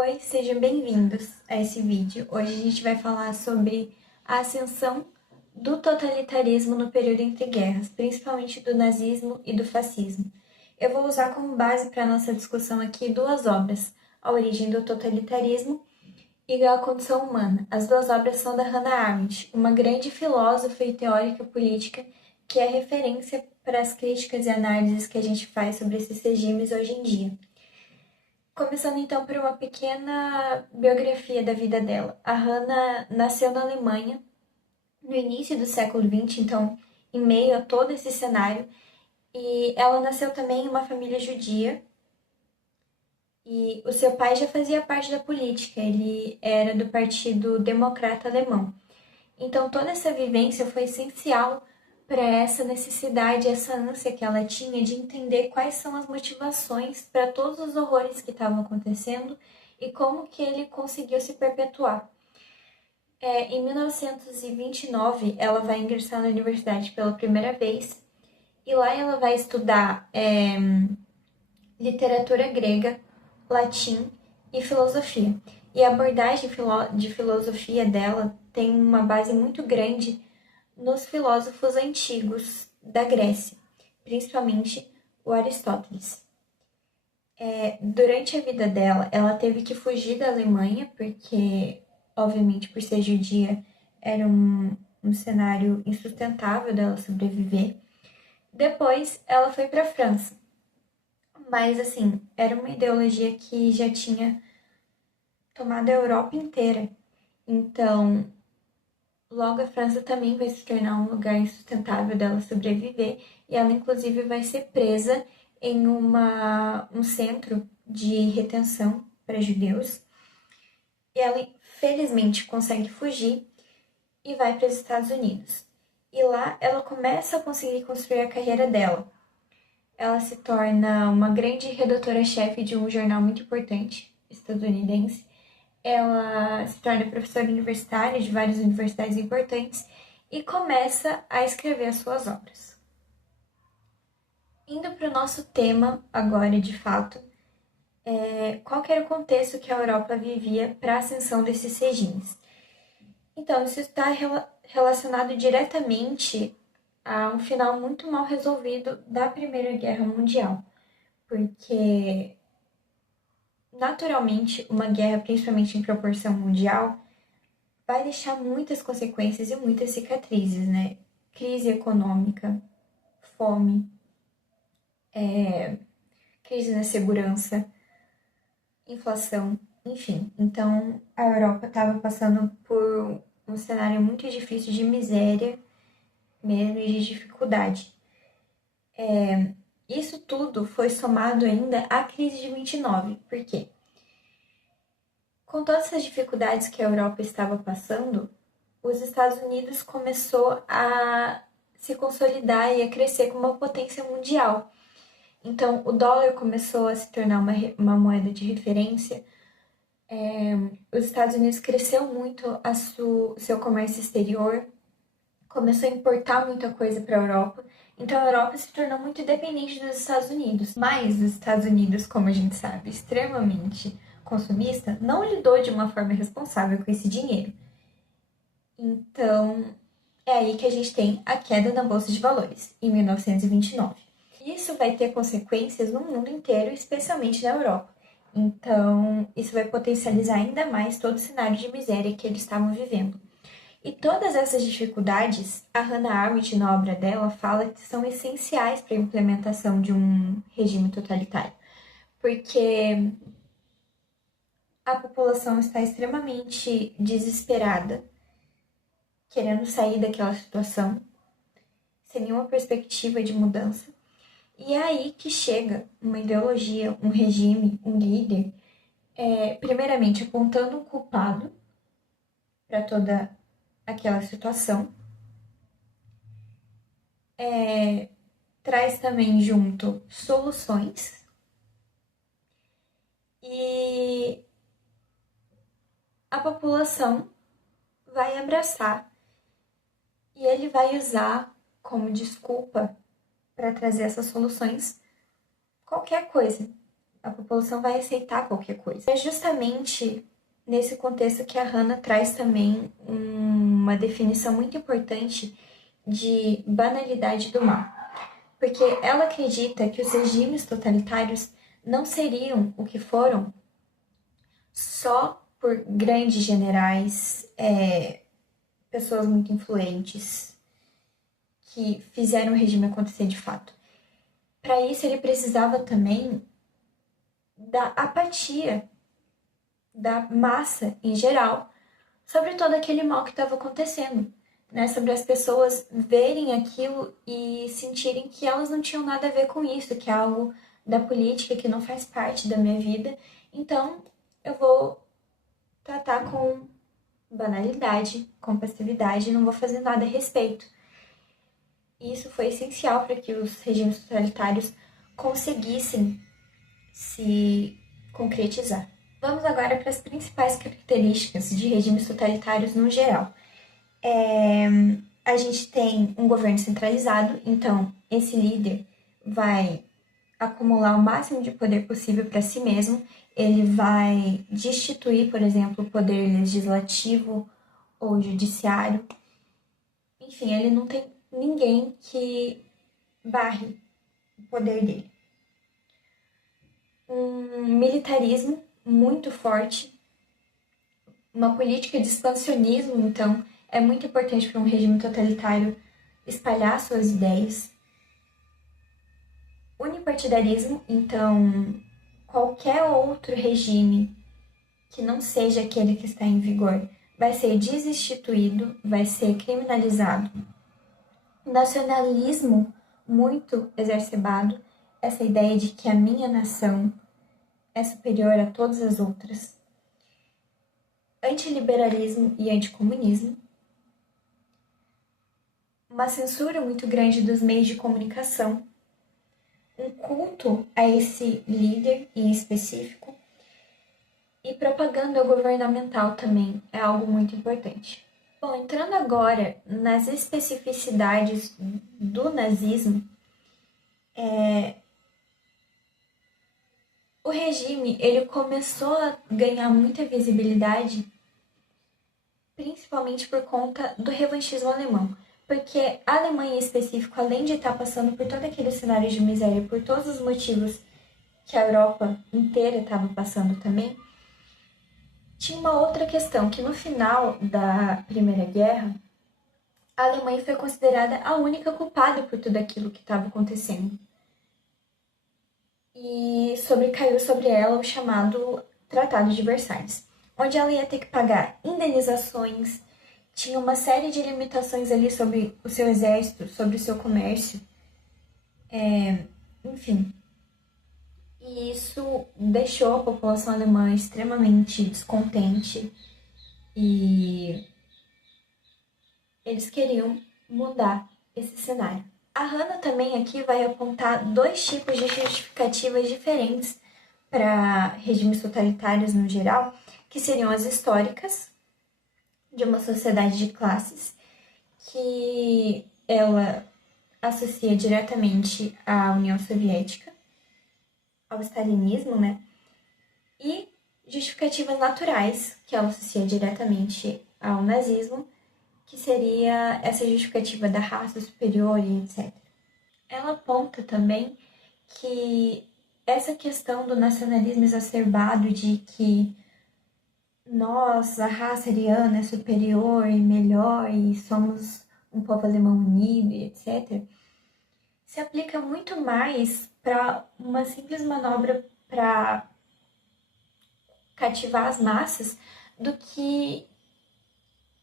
Oi, sejam bem-vindos a esse vídeo. Hoje a gente vai falar sobre a ascensão do totalitarismo no período entre guerras, principalmente do nazismo e do fascismo. Eu vou usar como base para a nossa discussão aqui duas obras, A Origem do Totalitarismo e A Condição Humana. As duas obras são da Hannah Arendt, uma grande filósofa e teórica política que é referência para as críticas e análises que a gente faz sobre esses regimes hoje em dia. Começando então por uma pequena biografia da vida dela. A Hannah nasceu na Alemanha no início do século XX, então em meio a todo esse cenário, e ela nasceu também em uma família judia, e o seu pai já fazia parte da política, ele era do Partido Democrata Alemão. Então toda essa vivência foi essencial para essa necessidade, essa ânsia que ela tinha de entender quais são as motivações para todos os horrores que estavam acontecendo e como que ele conseguiu se perpetuar. Em 1929, ela vai ingressar na universidade pela primeira vez e lá ela vai estudar literatura grega, latim e filosofia. E a abordagem de filosofia dela tem uma base muito grande nos filósofos antigos da Grécia, principalmente o Aristóteles. Durante a vida dela, ela teve que fugir da Alemanha, porque, obviamente, por ser judia, era um cenário insustentável dela sobreviver. Depois, ela foi para a França. Mas, assim, era uma ideologia que já tinha tomado a Europa inteira. Então, logo a França também vai se tornar um lugar insustentável dela sobreviver e ela inclusive vai ser presa em um centro de retenção para judeus. E ela felizmente consegue fugir e vai para os Estados Unidos. E lá ela começa a conseguir construir a carreira dela. Ela se torna uma grande redatora-chefe de um jornal muito importante estadunidense. Ela se torna professora universitária de várias universidades importantes e começa a escrever as suas obras. Indo para o nosso tema agora, de fato, qual que era o contexto que a Europa vivia para a ascensão desses regimes? Então, isso está relacionado diretamente a um final muito mal resolvido da Primeira Guerra Mundial, porque naturalmente uma guerra, principalmente em proporção mundial, vai deixar muitas consequências e muitas cicatrizes, né? Crise econômica, fome, crise na segurança, inflação, enfim. Então, a Europa estava passando por um cenário muito difícil de miséria mesmo e de dificuldade. Isso tudo foi somado ainda à crise de 29. Por quê? Com todas essas dificuldades que a Europa estava passando, os Estados Unidos começou a se consolidar e a crescer como uma potência mundial. Então, o dólar começou a se tornar uma moeda de referência. Os Estados Unidos cresceu muito seu comércio exterior, começou a importar muita coisa para a Europa. Então, a Europa se tornou muito dependente dos Estados Unidos. Mas os Estados Unidos, como a gente sabe, extremamente consumista, não lidou de uma forma responsável com esse dinheiro. Então, é aí que a gente tem a queda na Bolsa de Valores, em 1929. Isso vai ter consequências no mundo inteiro, especialmente na Europa. Então, isso vai potencializar ainda mais todo o cenário de miséria que eles estavam vivendo. E todas essas dificuldades, a Hannah Arendt, na obra dela, fala que são essenciais para a implementação de um regime totalitário. Porque a população está extremamente desesperada, querendo sair daquela situação, sem nenhuma perspectiva de mudança. E é aí que chega uma ideologia, um regime, um líder, primeiramente apontando um culpado para toda aquela situação, traz também junto soluções e a população vai abraçar e ele vai usar como desculpa para trazer essas soluções qualquer coisa. A população vai aceitar qualquer coisa. É justamente nesse contexto que a Hannah traz também uma definição muito importante de banalidade do mal. Porque ela acredita que os regimes totalitários não seriam o que foram só por grandes generais, pessoas muito influentes que fizeram o regime acontecer de fato. Para isso, ele precisava também da apatia da massa em geral sobre todo aquele mal que estava acontecendo, né? Sobre as pessoas verem aquilo e sentirem que elas não tinham nada a ver com isso, que é algo da política que não faz parte da minha vida. Então, eu vou tratar com banalidade, com passividade, e não vou fazer nada a respeito. Isso foi essencial para que os regimes totalitários conseguissem se concretizar. Vamos agora para as principais características de regimes totalitários no geral. A gente tem um governo centralizado, então esse líder vai acumular o máximo de poder possível para si mesmo. Ele vai destituir, por exemplo, o poder legislativo ou judiciário. Enfim, ele não tem ninguém que barre o poder dele. Um militarismo muito forte, uma política de expansionismo, então é muito importante para um regime totalitário espalhar suas ideias. Unipartidarismo, então qualquer outro regime que não seja aquele que está em vigor vai ser desinstituído, vai ser criminalizado. Nacionalismo muito exacerbado, essa ideia de que a minha nação é superior a todas as outras. Antiliberalismo e anticomunismo. Uma censura muito grande dos meios de comunicação. Um culto a esse líder em específico. E propaganda governamental também é algo muito importante. Bom, entrando agora nas especificidades do nazismo, o regime ele começou a ganhar muita visibilidade, principalmente por conta do revanchismo alemão. Porque a Alemanha em específico, além de estar passando por todo aquele cenário de miséria, por todos os motivos que a Europa inteira estava passando também, tinha uma outra questão, que no final da Primeira Guerra, a Alemanha foi considerada a única culpada por tudo aquilo que estava acontecendo. E caiu sobre ela o chamado Tratado de Versalhes, onde ela ia ter que pagar indenizações, tinha uma série de limitações ali sobre o seu exército, sobre o seu comércio, enfim. E isso deixou a população alemã extremamente descontente e eles queriam mudar esse cenário. A Hannah também aqui vai apontar dois tipos de justificativas diferentes para regimes totalitários no geral, que seriam as históricas, de uma sociedade de classes, que ela associa diretamente à União Soviética, ao stalinismo, né? E justificativas naturais, que ela associa diretamente ao nazismo, que seria essa justificativa da raça superior e etc. Ela aponta também que essa questão do nacionalismo exacerbado de que nós, a raça ariana, é superior e melhor e somos um povo alemão unido, etc., se aplica muito mais para uma simples manobra para cativar as massas do que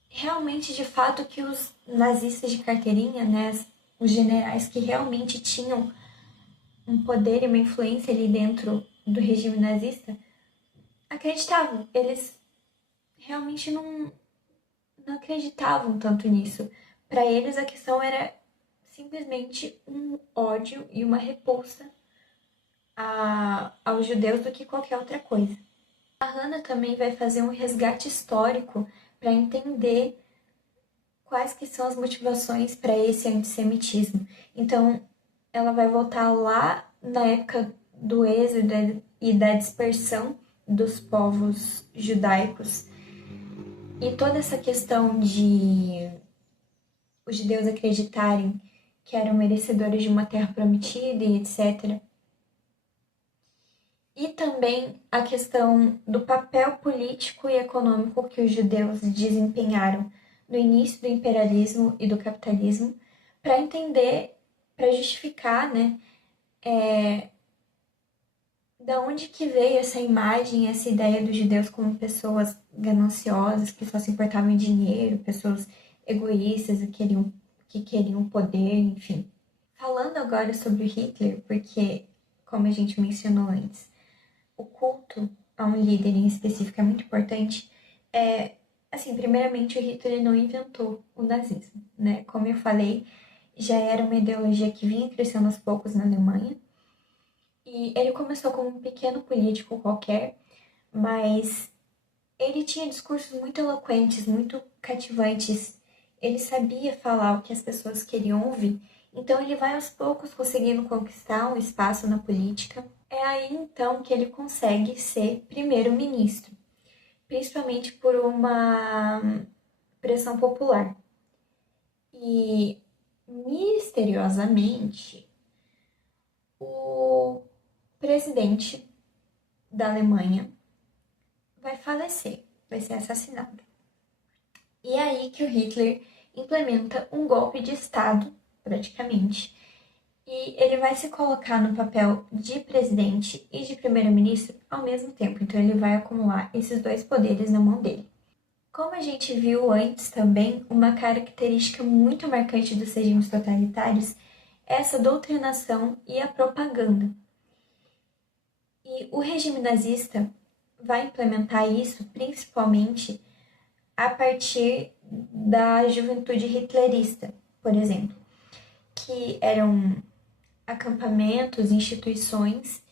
realmente, de fato, que os nazistas de carteirinha, né, os generais que realmente tinham um poder e uma influência ali dentro do regime nazista, acreditavam. Eles realmente não acreditavam tanto nisso. Para eles, a questão era simplesmente um ódio e uma repulsa aos judeus do que qualquer outra coisa. A Hannah também vai fazer um resgate histórico para entender quais que são as motivações para esse antissemitismo. Então, ela vai voltar lá na época do êxodo, e da dispersão dos povos judaicos e toda essa questão de os judeus acreditarem que eram merecedores de uma terra prometida e etc. E também a questão do papel político e econômico que os judeus desempenharam no início do imperialismo e do capitalismo, para entender, para justificar, né, da onde que veio essa imagem, essa ideia dos judeus como pessoas gananciosas, que só se importavam em dinheiro, pessoas egoístas que queriam poder, enfim. Falando agora sobre o Hitler, porque, como a gente mencionou antes, o culto a um líder em específico é muito importante. Assim, primeiramente, o Hitler não inventou o nazismo, né? Como eu falei, já era uma ideologia que vinha crescendo aos poucos na Alemanha. E ele começou como um pequeno político qualquer, mas ele tinha discursos muito eloquentes, muito cativantes. Ele sabia falar o que as pessoas queriam ouvir. Então ele vai aos poucos conseguindo conquistar um espaço na política. É aí então que ele consegue ser primeiro-ministro, principalmente por uma pressão popular. E misteriosamente, o presidente da Alemanha vai falecer, vai ser assassinado. E é aí que o Hitler implementa um golpe de Estado, praticamente, e ele vai se colocar no papel de presidente e de primeiro-ministro ao mesmo tempo. Então ele vai acumular esses dois poderes na mão dele. Como a gente viu antes também, uma característica muito marcante dos regimes totalitários é essa doutrinação e a propaganda. E o regime nazista vai implementar isso principalmente a partir da juventude hitlerista, por exemplo, que eram acampamentos, instituições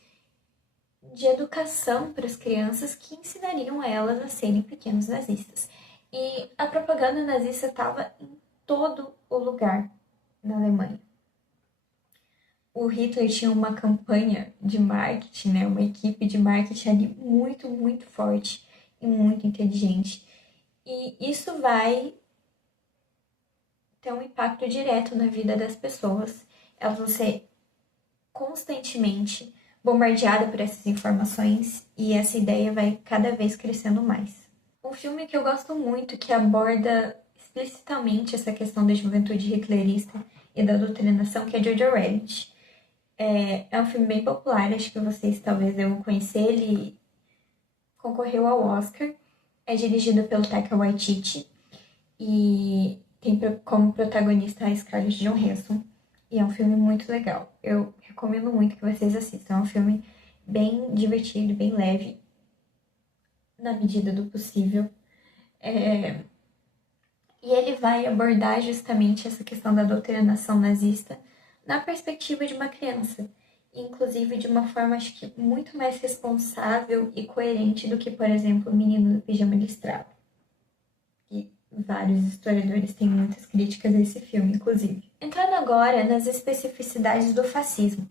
de educação para as crianças que ensinariam a elas a serem pequenos nazistas. E a propaganda nazista estava em todo o lugar na Alemanha. O Hitler tinha uma campanha de marketing, né, uma equipe de marketing ali muito, muito forte e muito inteligente. E isso vai ter um impacto direto na vida das pessoas. Elas vão ser constantemente bombardeadas por essas informações e essa ideia vai cada vez crescendo mais. Um filme que eu gosto muito, que aborda explicitamente essa questão da juventude hitlerista e da doutrinação, que é Jojo Rabbit. É um filme bem popular, acho que vocês talvez devam conhecer. Ele concorreu ao Oscar, é dirigido pelo Taika Waititi e tem como protagonista a Scarlett Johansson. E é um filme muito legal. Eu recomendo muito que vocês assistam. É um filme bem divertido, bem leve, na medida do possível. E ele vai abordar justamente essa questão da doutrinação nazista na perspectiva de uma criança. Inclusive de uma forma, acho que, muito mais responsável e coerente do que, por exemplo, o Menino do Pijama Listrado. E vários historiadores têm muitas críticas a esse filme, inclusive. Entrando agora nas especificidades do fascismo.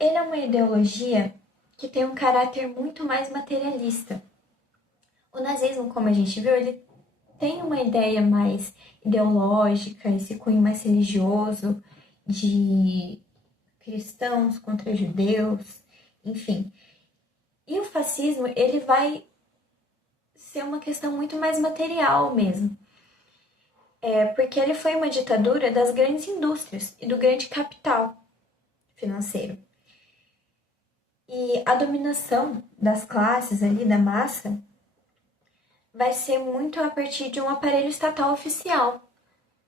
Ele é uma ideologia que tem um caráter muito mais materialista. O nazismo, como a gente viu, ele tem uma ideia mais ideológica, esse cunho mais religioso, de cristãos contra judeus, enfim. E o fascismo, ele vai ser uma questão muito mais material mesmo. Porque ele foi uma ditadura das grandes indústrias e do grande capital financeiro. E a dominação das classes ali, da massa, vai ser muito a partir de um aparelho estatal oficial,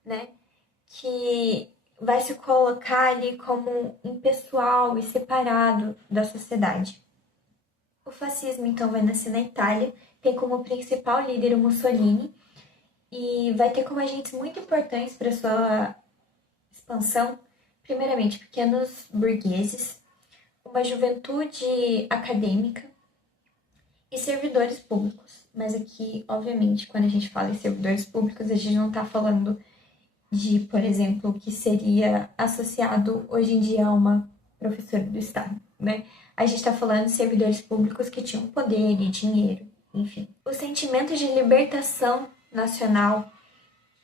né? Que vai se colocar ali como impessoal e separado da sociedade. O fascismo, então, vai nascer na Itália, tem como principal líder o Mussolini e vai ter como agentes muito importantes para sua expansão, primeiramente, pequenos burgueses, uma juventude acadêmica e servidores públicos. Mas aqui, obviamente, quando a gente fala em servidores públicos, a gente não está falando de, por exemplo, o que seria associado hoje em dia a uma professora do Estado, né? A gente está falando de servidores públicos que tinham poder e dinheiro, enfim. O sentimento de libertação nacional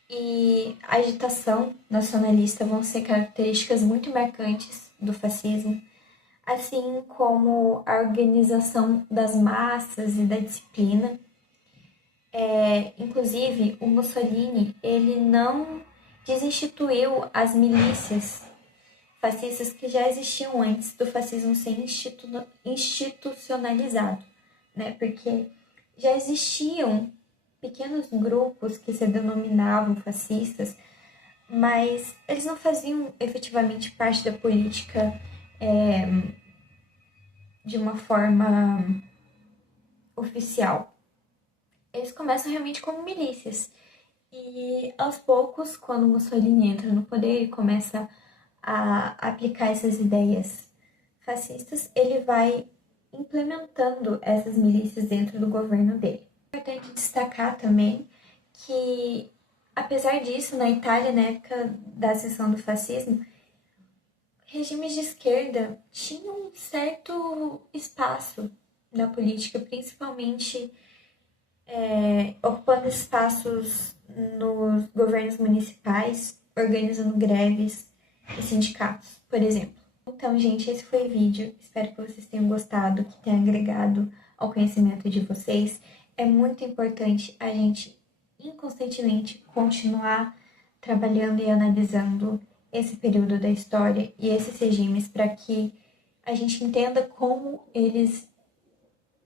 e agitação nacionalista vão ser características muito marcantes do fascismo, assim como a organização das massas e da disciplina. Inclusive, o Mussolini, ele não desinstituiu as milícias fascistas que já existiam antes do fascismo ser institucionalizado, né? Porque já existiam pequenos grupos que se denominavam fascistas, mas eles não faziam efetivamente parte da política de uma forma oficial. Eles começam realmente como milícias. E aos poucos, quando Mussolini entra no poder e começa a aplicar essas ideias fascistas, ele vai implementando essas milícias dentro do governo dele. É importante destacar também que, apesar disso, na Itália, na época da ascensão do fascismo, regimes de esquerda tinham um certo espaço na política, principalmente ocupando espaços nos governos municipais, organizando greves e sindicatos, por exemplo. Então, gente, esse foi o vídeo. Espero que vocês tenham gostado, que tenha agregado ao conhecimento de vocês. É muito importante a gente inconstantemente continuar trabalhando e analisando esse período da história e esses regimes para que a gente entenda como eles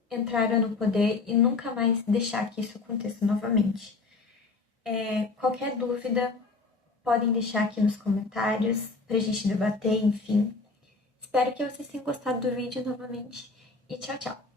entraram no poder e nunca mais deixar que isso aconteça novamente. Qualquer dúvida, podem deixar aqui nos comentários pra gente debater, enfim. Espero que vocês tenham gostado do vídeo novamente e tchau, tchau!